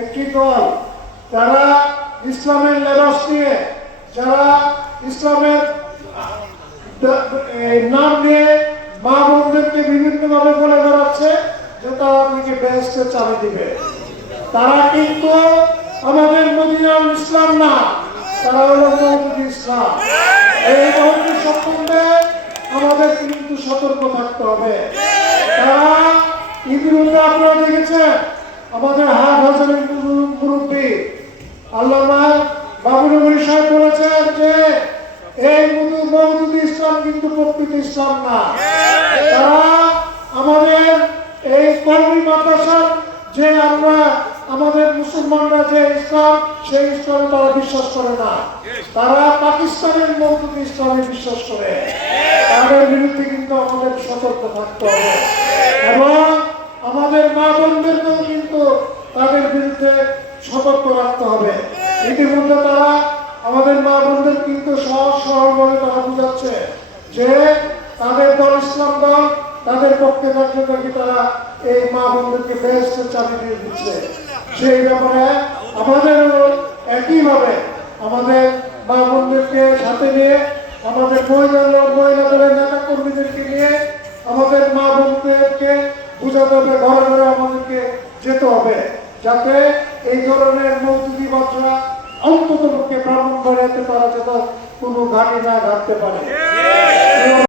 একটি দল যারা ইসলামের লেবাস নিয়ে, যারা ইসলামের নাম নিয়ে মা বোনদেরকে বিভিন্নভাবে বলে বেড়াচ্ছে যে তারা আপনাকে বেহেস্টের চাবি দিবে। তারা কিন্তু আমাদের মদিনার ইসলাম না, তারা হলো মৌদুদ ইসলাম। এই মৌদুদ সম্বন্ধে আমাদের কিন্তু সতর্ক থাকতে হবে। তারা ইতিমধ্যে আপনারা দেখেছেন? আমাদের হাট হাজারের মুরব্বী আল্লামা বাবুর সাহেব বলেছেন যে এই মৌদুদ ইসলাম কিন্তু প্রকৃত ইসলাম না। তারা আমাদের এই কর্মী মাদ্রাসার যে আমরা, আমাদের মুসলমানরা যে ইসলাম, সেই ইসলামে তারা বিশ্বাস করে না। তারা পাকিস্তানের মৌদুদ ইসলামে বিশ্বাস করে। তাদের বিরুদ্ধে কিন্তু আমাদের সতর্ক থাকতে হবে। এবং আমাদের মা বোনদেরকেও সতর্ক রাখতে হবে। ইতিমধ্যে তারা আমাদের মা বোনদের কিন্তু সহজ সরলভাবে তারা বুঝাচ্ছে যে তাদের দল ইসলাম দল, তাদের পক্ষে নাকি তারা এই মা বোনদেরকে বেহেস্টের চাবি দিয়ে দিচ্ছে। সেই ব্যাপারে আমাদের একইভাবে আমাদের মা বোনদেরকে সাথে নিয়ে, আমাদের মহিলা মহিলা দলের নেতা কর্মীদেরকে নিয়ে আমাদের মা বোনদেরকে বুঝাতে হবে, ঘরে ঘরে আমাদেরকে যেতে হবে। যাতে এই ধরনের মৌতুকি বছরা অন্তত পক্ষে ব্রাহ্মণ বাড়িতে পারা যেন কোনো গাড়ি না ঘাটতে পারে।